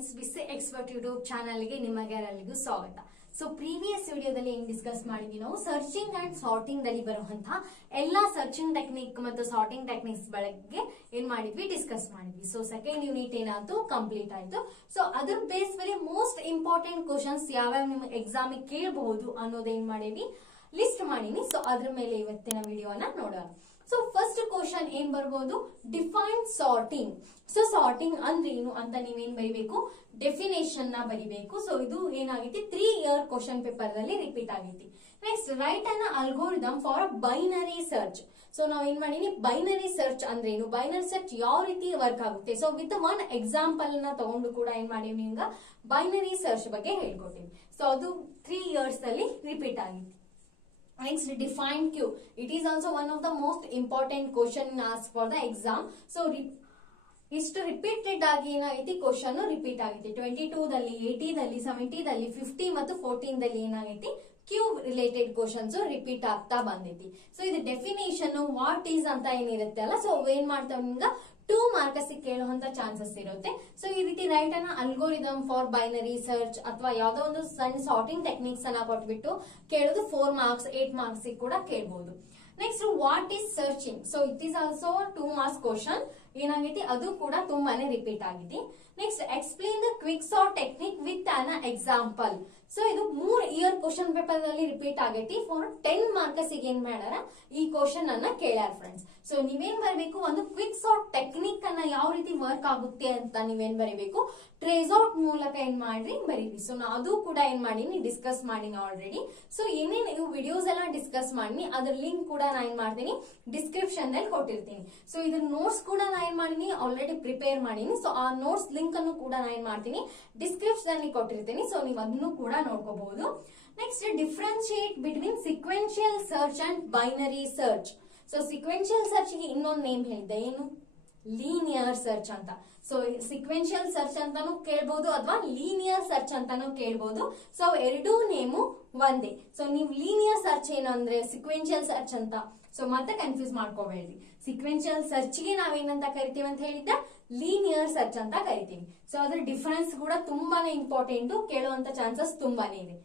Friends VC expert YouTube ಚಾನಲ್ಗೆ ನಿಮಗೆಲ್ಲರಿಗೂ ಸ್ವಾಗತ. ಸೊ ಪ್ರೀವಿಯಸ್ ವಿಡಿಯೋದಲ್ಲಿ ಏನ್ ಡಿಸ್ಕಸ್ ಮಾಡಿದ್ವಿ, ನಾವು ಸರ್ಚಿಂಗ್ ಅಂಡ್ ಸಾರ್ಟಿಂಗ್ ದಲ್ಲಿ ಬರುವಂತಹ ಎಲ್ಲಾ ಸರ್ಚಿಂಗ್ ಟೆಕ್ನಿಕ್ ಮತ್ತು ಸಾರ್ಟಿಂಗ್ ಟೆಕ್ನಿಕ್ಸ್ ಬಗ್ಗೆ ಏನ್ ಮಾಡಿದ್ವಿ, ಡಿಸ್ಕಸ್ ಮಾಡಿದ್ವಿ. ಸೊ ಸೆಕೆಂಡ್ ಯೂನಿಟ್ ಏನಾಯ್ತು, ಕಂಪ್ಲೀಟ್ ಆಯ್ತು. ಸೊ ಅದ್ರ ಬೇಸ್ ಮೇಲೆ ಮೋಸ್ಟ್ ಇಂಪಾರ್ಟೆಂಟ್ ಕ್ವಶನ್ಸ್ ಯಾವ್ಯಾವ ನಿಮ್ಗೆ ಎಕ್ಸಾಮ್ ಕೇಳಬಹುದು ಅನ್ನೋದೇನ್ ಮಾಡೀವಿ, ಲಿಸ್ಟ್ ಮಾಡೀನಿ. ಸೊ ಅದ್ರ ಮೇಲೆ ಇವತ್ತಿನ ವಿಡಿಯೋನ ನೋಡೋಣ. ಸೊ ಫಸ್ಟ್ ಕ್ವಶನ್ ಏನ್ ಬರ್ಬೋದು, ಡಿಫೈನ್ ಸಾರ್ಟಿಂಗ್. ಸೊ ಸಾರ್ಟಿಂಗ್ ಅಂದ್ರೆ ಏನು ಅಂತ ನೀವೇನ್ ಬರಿಬೇಕು, ಡೆಫಿನೇಷನ್ ನ ಬರಿಬೇಕು. ಸೊ ಇದು ಏನಾಗೈತಿ, 3 ಇಯರ್ ಕ್ವಶನ್ ಪೇಪರ್ ನಲ್ಲಿ ರಿಪೀಟ್ ಆಗೈತಿ. Next right an algorithm for binary search. So ನಾವ್ ಏನ್ ಮಾಡೀನಿ, ಬೈನರಿ ಸರ್ಚ್ ಅಂದ್ರೆ ಏನು, ಬೈನರಿ ಸರ್ಚ್ ಯಾವ ರೀತಿ ವರ್ಕ್ ಆಗುತ್ತೆ. ಸೊ ವಿತ್ ಒನ್ ಎಕ್ಸಾಂಪಲ್ ನ ತಗೊಂಡು ಕೂಡ ಏನ್ ಮಾಡೀವಿ, ನಿಮ್ಗೆ ಬೈನರಿ ಸರ್ಚ್ ಬಗ್ಗೆ ಹೇಳ್ಕೊಟ್ಟಿವಿ. ಸೊ ಅದು 3 ಇಯರ್ಸ್ ನಲ್ಲಿ ರಿಪೀಟ್ ಆಗಿತ್ತು. Next, define Q. It is also one of the most important question asked for the exam. So, ಇಷ್ಟು ರಿಪೀಟೆಡ್ ಆಗಿ ಏನಾಗೈತಿ, ಕ್ವಶನ್ ರಿಪೀಟ್ ಆಗೈತಿ. 22 ದಲ್ಲಿ, 80 ದಲ್ಲಿ, 70 ದಲ್ಲಿ, 50 ಮತ್ತು 14 ದಲ್ಲಿ ಏನಾಗೈತಿ, ಕ್ಯೂ ರಿಲೇಟೆಡ್ ಕ್ವಶನ್ಸ್ ರಿಪೀಟ್ ಆಗ್ತಾ ಬಂದೈತಿ. ಸೊ ಇದು ಡೆಫಿನೇಷನ್ ವಾಟ್ ಈಸ್ ಅಂತ ಏನಿರುತ್ತೆ ಅಲ್ಲ, ಸೊ ಏನ್ ಮಾಡ್ತಾವ ನಿಮ್ಗೆ 2 ಮಾರ್ಕ್ಸ್ ಕೇಳುವಂತ ಚಾನ್ಸಸ್ ಇರುತ್ತೆ. ಸೊ ಈ ರೀತಿ ರೈಟ್ ಅನ್ನ ಅಲ್ಗೋರಿದಮ್ ಫಾರ್ ಬೈನರಿ ಸರ್ಚ್ ಅಥವಾ ಯಾವ್ದೋ ಒಂದು ಸಣ್ಣ ಸಾರ್ಟಿಂಗ್ ಟೆಕ್ನಿಕ್ಸ್ ಅನ್ನ ಕೊಟ್ಬಿಟ್ಟು ಕೇಳೋದು 4 ಮಾರ್ಕ್ಸ್ 8 ಮಾರ್ಕ್ಸ್ ಕೂಡ ಕೇಳಬಹುದು. Next what is searching. So it is also 2 marks question ಏನಾಗೈತಿ, ಅದು ಕೂಡ ತುಂಬಾನೇ ರಿಪೀಟ್ ಆಗಿದೆ. Next explain the quick sort technique with an example. So ಇದು 3 ಇಯರ್ ಕ್ವಶನ್ ಪೇಪರ್ ನಲ್ಲಿ ರಿಪೀಟ್ ಆಗೈತಿ. ಫಾರ್ 10 ಮಾರ್ಕ್ಸ್ ಏನ್ ಮಾಡ್ಯಾರ, ಈ ಕ್ವಶನ್ ಅನ್ನ ಕೇಳ್ಯಾರ ಫ್ರೆಂಡ್ಸ್. ಸೊ ನೀವೇನ್ ಬರಬೇಕು, ಒಂದು ಕ್ವಿಕ್ ಸಾರ್ಟ್ ಟೆಕ್ನಿಕ್ ಅನ್ನ ಯಾವ ರೀತಿ ವರ್ಕ್ ಆಗುತ್ತೆ ಅಂತ ನೀವೇನ್ ಬರೀಬೇಕು, ಟ್ರೇಸ್ ಔಟ್ ಮೂಲಕ ಏನ್ ಮಾಡ್ರಿ ಬರೀರಿ. ಸೊ ನಾ ಅದು ಕೂಡ ಏನ್ ಮಾಡೀನಿ, ಡಿಸ್ಕಸ್ ಮಾಡೀನಿ ಆಲ್ರೆಡಿ. ಸೊ ಏನೇನ್ ಇವು ವಿಡಿಯೋಸ್ ಎಲ್ಲ ಡಿಸ್ಕಸ್ ಮಾಡೀನಿ, ಅದ್ರ ಲಿಂಕ್ ಕೂಡ ನಾ ಏನ್ ಮಾಡ್ತೀನಿ, ಡಿಸ್ಕ್ರಿಪ್ಷನ್ ನಲ್ಲಿ ಕೊಟ್ಟಿರ್ತೀನಿ. ಸೊ ಇದ್ರ ನೋಟ್ಸ್ ಕೂಡ ನಾ ಏನ್ ಮಾಡೀನಿ, ಆಲ್ರೆಡಿ ಪ್ರಿಪೇರ್ ಮಾಡೀನಿ. ಸೊ ಆ ನೋಟ್ಸ್ ಲಿಂಕ್ ಅನ್ನು ಕೂಡ ನಾ ಏನ್ ಮಾಡ್ತೀನಿ, ಡಿಸ್ಕ್ರಿಪ್ಷನ್ ಅಲ್ಲಿ ಕೊಟ್ಟಿರ್ತೀನಿ. ಸೊ ನೀವು ಅದನ್ನು ಕೂಡ ನೋಡ್ಕೋಬಹುದು. Next differentiate between sequential search and binary search. So sequential search ಗೆ ಇನ್ನೊಂದು ನೇಮ್ ಹೇಳಿದ್ದೆ, ಏನು, ಲೀನಿಯರ್ ಸರ್ಚ್ ಅಂತ. ಸೊ ಸಿಕ್ವೆನ್ಶಿಯಲ್ ಸರ್ಚ್ ಅಂತಾನು ಕೇಳ್ಬಹುದು ಅಥವಾ ಲೀನಿಯರ್ ಸರ್ಚ್ ಅಂತಾನು ಕೇಳ್ಬಹುದು. ಸೊ ಎರಡೂ ನೇಮು ಒಂದೇ. ಸೊ ನೀವು ಲೀನಿಯರ್ ಸರ್ಚ್ ಏನು ಅಂದ್ರೆ ಸಿಕ್ವೆನ್ಶಿಯಲ್ ಸರ್ಚ್ ಅಂತ. ಸೊ ಮತ್ತೆ ಕನ್ಫ್ಯೂಸ್ ಮಾಡ್ಕೋಬೇಡ್ರಿ. ಸಿಕ್ವೆನ್ಶಿಯಲ್ ಸರ್ಚ್ ಗೆ ನಾವೇನಂತ ಕರಿತೀವಿ ಅಂತ ಹೇಳಿದ್ರೆ ಲೀನಿಯರ್ ಸರ್ಚ್ ಅಂತ ಕರಿತೀವಿ. ಸೊ ಅದ್ರ ಡಿಫರೆನ್ಸ್ ಕೂಡ ತುಂಬಾನೇ ಇಂಪಾರ್ಟೆಂಟ್, ಕೇಳುವಂತ ಚಾನ್ಸಸ್ ತುಂಬಾನೇ ಇದೆ.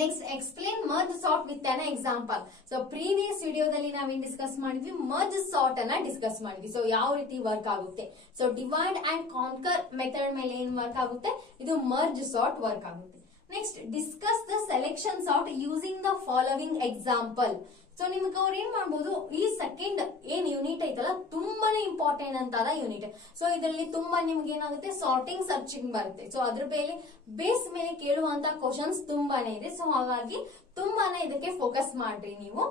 Next explain merge sort with an example. So previous ವಿಡಿಯೋದಲ್ಲಿ ನಾವೇನ್ ಡಿಸ್ಕಸ್ ಮಾಡಿದ್ವಿ, ಮರ್ಜ್ ಸಾರ್ಟ್ ಅನ್ನ ಡಿಸ್ಕಸ್ ಮಾಡಿದ್ವಿ. ಸೊ ಯಾವ ರೀತಿ ವರ್ಕ್ ಆಗುತ್ತೆ. So divide and conquer method ಮೇಲೆ ಏನ್ ವರ್ಕ್ ಆಗುತ್ತೆ, ಇದು ಮರ್ಜ್ ಸಾರ್ಟ್ ವರ್ಕ್ ಆಗುತ್ತೆ. Next discuss the selection sort using the following example. So ನಿಮ್ಗೆ ಅವ್ರು ಏನ್ ಮಾಡ್ಬೋದು, ಈ ಸೆಕೆಂಡ್ ಏನ್ ಯೂನಿಟ್ ಐತಲ್ಲ ತುಂಬಾನೇ ಇಂಪಾರ್ಟೆಂಟ್ ಅಂತ ಯೂನಿಟ್. ಸೊ ಇದರಲ್ಲಿ ತುಂಬಾ ನಿಮ್ಗೆ ಏನಾಗುತ್ತೆ, ಸಾರ್ಟಿಂಗ್ ಸರ್ಚಿಂಗ್ ಬರುತ್ತೆ. ಸೊ ಅದ್ರ ಬೇಸ್ ಮೇಲೆ ಕೇಳುವಂತ ಕ್ವಶನ್ಸ್ ತುಂಬಾನೇ ಇದೆ. ಸೊ ಹಾಗಾಗಿ ತುಂಬಾನೇ ಇದಕ್ಕೆ ಫೋಕಸ್ ಮಾಡ್ರಿ. ನೀವು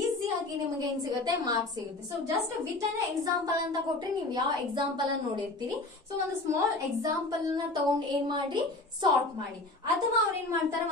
ಈಸಿಯಾಗಿ ನಿಮಗೆ ಏನ್ ಸಿಗುತ್ತೆ, ಮಾರ್ಕ್ಸ್ ಸಿಗುತ್ತೆ. So just with an example ಅಂತ ಕೊಟ್ರೆ ನೀವು ಯಾವ ಎಕ್ಸಾಂಪಲ್ ಅನ್ನ ನೋಡಿರ್ತೀರಿ. ಸೊ ಒಂದು ಸ್ಮಾಲ್ ಎಕ್ಸಾಂಪಲ್ ನ ತಗೊಂಡ್ ಏನ್ ಮಾಡ್ರಿ, ಸಾರ್ಟ್ ಮಾಡಿ. ಅಥವಾ ಅವ್ರ ಏನ್ ಮಾಡ್ತಾರ,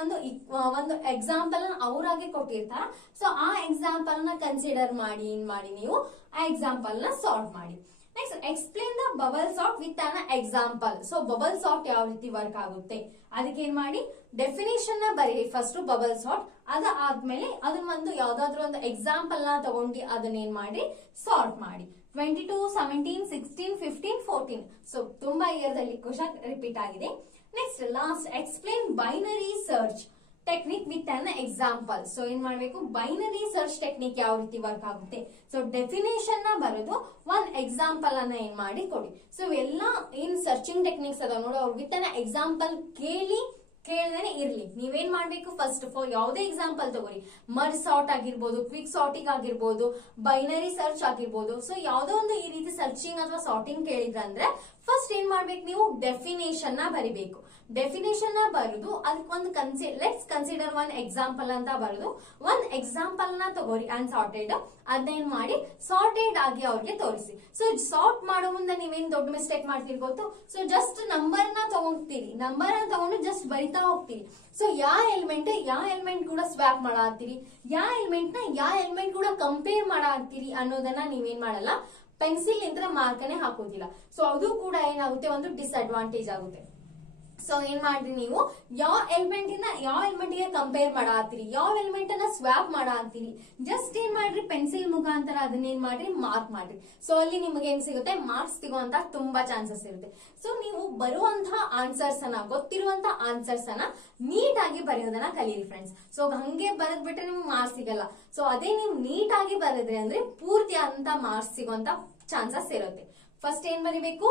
ಒಂದು ಎಕ್ಸಾಂಪಲ್ ಅವರಾಗೆ ಕೊಟ್ಟಿರ್ತಾರ. ಸೊ ಆ ಎಕ್ಸಾಂಪಲ್ ನ ಕನ್ಸಿಡರ್ ಮಾಡಿ ಏನ್ ಮಾಡಿ, ನೀವು ಆ ಎಕ್ಸಾಂಪಲ್ ನ ಸಾರ್ಟ್ ಮಾಡಿ. Next explain the bubble sort with an example. So bubble sort ಯಾವ ರೀತಿ ವರ್ಕ್ ಆಗುತ್ತೆ, ಅದಕ್ಕೆ ಏನ್ ಮಾಡಿ, ಡೆಫಿನೇಷನ್ ನ ಬರೀರಿ ಫಸ್ಟ್ ಬಬಲ್ ಸಾರ್ಟ್. ಅದಾದ್ಮೇಲೆ ಅದನ್ನ ಒಂದು ಯಾವ್ದಾದ್ರು ಒಂದು ಎಕ್ಸಾಂಪಲ್ ನ ತಗೊಂಡು ಅದನ್ನ ಏನ್ ಮಾಡಿ, ಸಾರ್ಟ್ ಮಾಡಿ. 22, 17, 16, 15, 14. ಸೊ ತುಂಬಾ ಇಯರ್ ದಲ್ಲಿ ಕ್ವಶನ್ ರಿಪೀಟ್ ಆಗಿದೆ. Next last explain binary search technique with an example. So ಏನ್ ಮಾಡ್ಬೇಕು, ಬೈನರಿ ಸರ್ಚ್ ಟೆಕ್ನಿಕ್ ಯಾವ ರೀತಿ ವರ್ಕ್ ಆಗುತ್ತೆ. ಸೊ ಡೆಫಿನೇಷನ್ ನ ಬರೋದು, ಒಂದ್ ಎಕ್ಸಾಂಪಲ್ ಅನ್ನ ಏನ್ ಮಾಡಿ ಕೊಡಿ. ಸೊ ಎಲ್ಲಾ ಏನ್ ಸರ್ಚಿಂಗ್ ಟೆಕ್ನಿಕ್ಸ್ ಅದಾವ ನೋಡು, ಅವ್ರು ವಿತ್ ಅನ್ ಎಕ್ಸಾಂಪಲ್ ಕೇಳ್ದೇನೆ ಇರ್ಲಿ. ನೀವೇನ್ ಮಾಡ್ಬೇಕು, ಫಸ್ಟ್ ಆಫ್ ಆಲ್ ಯಾವುದೇ ಎಕ್ಸಾಂಪಲ್ ತಗೋರಿ, ಮರ್ಜ್ ಸಾರ್ಟ್ ಆಗಿರ್ಬೋದು, ಕ್ವಿಕ್ ಸಾರ್ಟಿಂಗ್ ಆಗಿರ್ಬೋದು, ಬೈನರಿ ಸರ್ಚ್ ಆಗಿರ್ಬೋದು. ಸೊ ಯಾವ್ದೋ ಒಂದು ಈ ರೀತಿ ಸರ್ಚಿಂಗ್ ಅಥವಾ ಸಾರ್ಟಿಂಗ್ ಕೇಳಿದ್ರಂದ್ರೆ ಫಸ್ಟ್ ಏನ್ ಮಾಡ್ಬೇಕು, ನೀವು ಡೆಫಿನೇಷನ್ ನ ಬರಿಬೇಕು. ಡೆಫಿನೇಷನ್ ನ ಬರೆದು ಅದಕ್ಕೊಂದು ಲೆಟ್ಸ್ ಕನ್ಸಿಡರ್ ಒನ್ ಎಕ್ಸಾಂಪಲ್ ಅಂತ ಬರೆದು ಒಂದ್ ಎಕ್ಸಾಂಪಲ್ ನ ತಗೋರಿ ಅನ್ಸಾರ್ಟೆಡ್. ಅದನ್ನೇನ್ ಮಾಡಿ ಸಾರ್ಟೆಡ್ ಆಗಿ ಅವ್ರಿಗೆ ತೋರಿಸಿ. ಸೊ ಸಾರ್ಟ್ ಮಾಡೋ ಮುಂದೆ ನೀವೇನ್ ದೊಡ್ಡ ಮಿಸ್ಟೇಕ್ ಮಾಡ್ತೀರಿ ಗೊತ್ತು. ಸೊ ಜಸ್ಟ್ ನಂಬರ್ ನ ತಗೊಂಡ್ತೀರಿ, ನಂಬರ್ ನ ತಗೊಂಡು ಜಸ್ಟ್ ಬರಿತಾ ಹೋಗ್ತೀರಿ. ಸೊ ಯಾವ ಎಲಿಮೆಂಟ್ ಕೂಡ ಸ್ವ್ಯಾಪ್ ಮಾಡಾತ್ತೀರಿ, ಯಾವ ಎಲಿಮೆಂಟ್ ಕೂಡ ಕಂಪೇರ್ ಮಾಡಾತ್ತೀರಿ ಅನ್ನೋದನ್ನ ನೀವೇನ್ ಮಾಡಲ್ಲ, ಪೆನ್ಸಿಲ್ ಇಂದ ಮಾರ್ಕನೆ ಹಾಕೋದಿಲ್ಲ. ಸೊ ಅದು ಕೂಡ ಏನಾಗುತ್ತೆ, ಒಂದು ಡಿಸ್ಅಡ್ವಾಂಟೇಜ್ ಆಗುತ್ತೆ. ಸೊ ಏನ್ ಮಾಡ್ರಿ ನೀವು ಯಾವ ಎಲಿಮೆಂಟ್ ಗೆ ಕಂಪೇರ್ ಮಾಡಾತ್ತೀರಿ, ಯಾವ ಎಲಿಮೆಂಟ್ ಅನ್ನ ಸ್ವಾಪ್ ಮಾಡಾತ್ತೀರಿ, ಜಸ್ಟ್ ಏನ್ ಮಾಡ್ರಿ ಪೆನ್ಸಿಲ್ ಮುಖಾಂತರ ಅದನ್ನೇನ್ ಮಾಡ್ರಿ ಮಾರ್ಕ್ ಮಾಡ್ರಿ. ಸೊ ಅಲ್ಲಿ ನಿಮ್ಗೆ ಏನ್ ಸಿಗುತ್ತೆ, ಮಾರ್ಕ್ಸ್ ಸಿಗುವಂತ ತುಂಬಾ ಚಾನ್ಸಸ್ ಇರುತ್ತೆ. ಸೊ ನೀವು ಬರುವಂತಹ ಆನ್ಸರ್ಸ್ ಅನ್ನ, ಗೊತ್ತಿರುವಂತ ಆನ್ಸರ್ಸ್ ಅನ್ನ ನೀಟ್ ಆಗಿ ಬರೆಯೋದನ್ನ ಕಲೀರಿ ಫ್ರೆಂಡ್ಸ್. ಸೊ ಹಂಗೆ ಬರೆದ್ ಬಿಟ್ರೆ ನಿಮ್ಗೆ ಮಾರ್ಕ್ಸ್ ಸಿಗಲ್ಲ. ಸೊ ಅದೇ ನೀವು ನೀಟ್ ಆಗಿ ಬರೆದ್ರೆ ಅಂದ್ರೆ ಪೂರ್ತಿ ಅಂತ ಮಾರ್ಕ್ಸ್ ಸಿಗುವಂತ ಚಾನ್ಸಸ್ ಇರುತ್ತೆ. ಫಸ್ಟ್ ಏನ್ ಬರಿಬೇಕು,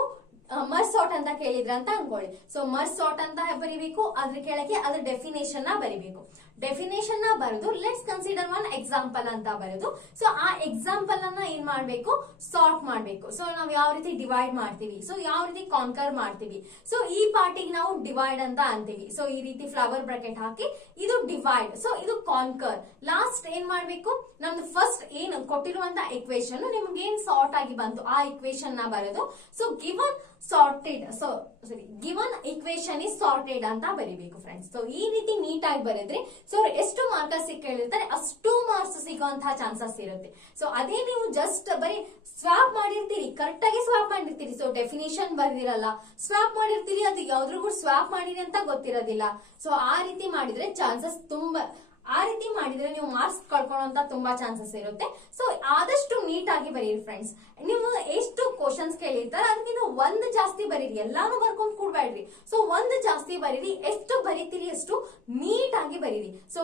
ಮರ್ಜ್ ಸಾರ್ಟ್ ಅಂತ ಕೇಳಿದ್ರ ಅಂತ ಅನ್ಕೊಳ್ಳಿ. ಸೊ ಮರ್ಜ್ ಸಾರ್ಟ್ ಅಂತ ಬರಿಬೇಕು, ಅದ್ರ ಕೆಳಗೆ ಅದ್ರ ಡೆಫಿನೇಷನ್ ನ ಬರಿಬೇಕು. ಡೆಫಿನೇಷನ್ ನ ಬರೆದು ಲೆಟ್ಸ್ ಕನ್ಸಿಡರ್ ಒನ್ ಎಕ್ಸಾಂಪಲ್ ಅಂತ ಬರೆದು, ಸೊ ಆ ಎಕ್ಸಾಂಪಲ್ ಅನ್ನ ಏನ್ ಮಾಡ್ಬೇಕು, ಸಾರ್ಟ್ ಮಾಡ್ಬೇಕು. ಸೊ ನಾವ್ ಯಾವ ರೀತಿ ಡಿವೈಡ್ ಮಾಡ್ತೀವಿ, ಸೊ ಯಾವ ರೀತಿ ಕಾನ್ಕರ್ ಮಾಡ್ತೀವಿ. ಸೊ ಈ ಪಾರ್ಟಿಗೆ ನಾವು ಡಿವೈಡ್ ಅಂತ ಅಂತೀವಿ. ಸೊ ಈ ರೀತಿ ಫ್ಲವರ್ ಬ್ರಾಕೆಟ್ ಹಾಕಿ ಇದು ಡಿವೈಡ್, ಸೊ ಇದು ಕಾನ್ಕರ್. ಲಾಸ್ಟ್ ಏನ್ ಮಾಡ್ಬೇಕು, ನಮ್ದು ಫಸ್ಟ್ ಏನ್ ಕೊಟ್ಟಿರುವಂತ ಇಕ್ವೇಶನ್ ನಿಮ್ಗೆ ಏನ್ ಸಾರ್ಟ್ ಆಗಿ ಬಂತು ಆ ಇಕ್ವೇಶನ್ ನ ಬರೆದು, so given sorted, so sorry given equation is sorted ಅಂತ ಬರಿಬೇಕು ಫ್ರೆಂಡ್ಸ್. ಸೊ ಈ ರೀತಿ ನೀಟ್ ಆಗಿ ಬರೆದ್ರೆ ಸೊ ಎಷ್ಟು ಮಾರ್ಕ್ಸ್ ಕೇಳಿರ್ತಾರೆ ಅಷ್ಟು ಮಾರ್ಕ್ಸ್ ಸಿಗುವಂತಹ ಚಾನ್ಸಸ್ ಇರುತ್ತೆ. ಸೊ ಅದೇ ನೀವು ಜಸ್ಟ್ ಬರೀ ಸ್ವಾಪ್ ಮಾಡಿರ್ತೀರಿ, ಕರೆಕ್ಟ್ ಆಗಿ ಸ್ವಾಪ್ ಮಾಡಿರ್ತೀರಿ, ಸೊ ಡೆಫಿನೇಷನ್ ಬರ್ದಿರಲ್ಲ, ಸ್ವಾಪ್ ಮಾಡಿರ್ತೀರಿ, ಅದು ಯಾವ್ದ್ರೂ ಕೂಡ ಸ್ವಾಪ್ ಮಾಡಿರಿ ಅಂತ ಗೊತ್ತಿರೋದಿಲ್ಲ. ಸೊ ಆ ರೀತಿ ಮಾಡಿದ್ರೆ ಚಾನ್ಸಸ್ ತುಂಬಾ, ಆ ರೀತಿ ಮಾಡಿದ್ರೆ ನೀವು ಮಾರ್ಕ್ಸ್ ಕಳ್ಕೊಳ್ಳುವಂತ ತುಂಬಾ ಚಾನ್ಸಸ್ ಇರುತ್ತೆ. ಸೊ ಆದಷ್ಟು ನೀಟ್ ಆಗಿ ಬರೀರಿ ಫ್ರೆಂಡ್ಸ್. ನೀವು ಎಷ್ಟು ಕ್ವಶನ್ಸ್ ಕೇಳಿರ್ತಾರೆ ಅದಕ್ಕಿಂತ ಒಂದು ಜಾಸ್ತಿ ಬರೀರಿ, ಎಲ್ಲಾನು ಬರ್ಕೊಂಡ್ ಕೂಡ್ಬೇಡ್ರಿ. ಸೊ ಒಂದು ಜಾಸ್ತಿ ಬರೀರಿ, ಎಷ್ಟು ಬರೀತೀರಿ ಅಷ್ಟು ನೀಟ್ ಆಗಿ ಬರೀರಿ. ಸೊ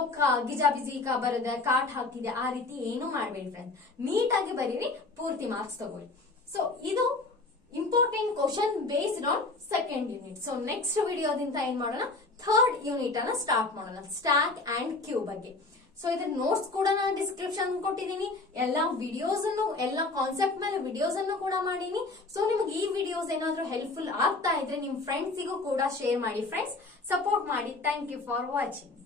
ಗಿಜಾಬಿಜಿ ಬರದ ಕಾಟ್ ಹಾಕಿದೆ ಆ ರೀತಿ ಏನು ಮಾಡ್ಬೇಡಿ ಫ್ರೆಂಡ್ಸ್, ನೀಟ್ ಆಗಿ ಬರೀರಿ, ಪೂರ್ತಿ ಮಾರ್ಕ್ಸ್ ತಗೊಳ್ಳಿ. ಸೊ ಇದು important question based on second unit. So next ವಿಡಿಯೋದಿಂದ ಏನ್ ಮಾಡೋಣ, ಥರ್ಡ್ ಯೂನಿಟ್ ಅನ್ನ ಸ್ಟಾರ್ಟ್ ಮಾಡೋಣ, ಸ್ಟ್ಯಾಕ್ ಅಂಡ್ ಕ್ಯೂ ಬಗ್ಗೆ. ಸೊ ಇದ್ರ ನೋಟ್ಸ್ ಕೂಡ ನಾನು ಡಿಸ್ಕ್ರಿಪ್ಷನ್ ಕೊಟ್ಟಿದ್ದೀನಿ, ಎಲ್ಲಾ ವಿಡಿಯೋಸ್ ಅನ್ನು, ಎಲ್ಲಾ ಕಾನ್ಸೆಪ್ಟ್ ಮೇಲೆ ವಿಡಿಯೋಸ್ ಅನ್ನು ಕೂಡ ಮಾಡೀನಿ. ಸೊ ನಿಮ್ಗೆ ಈ ವಿಡಿಯೋಸ್ ಏನಾದ್ರೂ ಹೆಲ್ಪ್ಫುಲ್ ಆಗ್ತಾ ಇದ್ರೆ ನಿಮ್ ಫ್ರೆಂಡ್ಸಿಗೂ ಕೂಡ ಶೇರ್ ಮಾಡಿ ಫ್ರೆಂಡ್ಸ್, ಸಪೋರ್ಟ್ ಮಾಡಿ. Thank you for watching.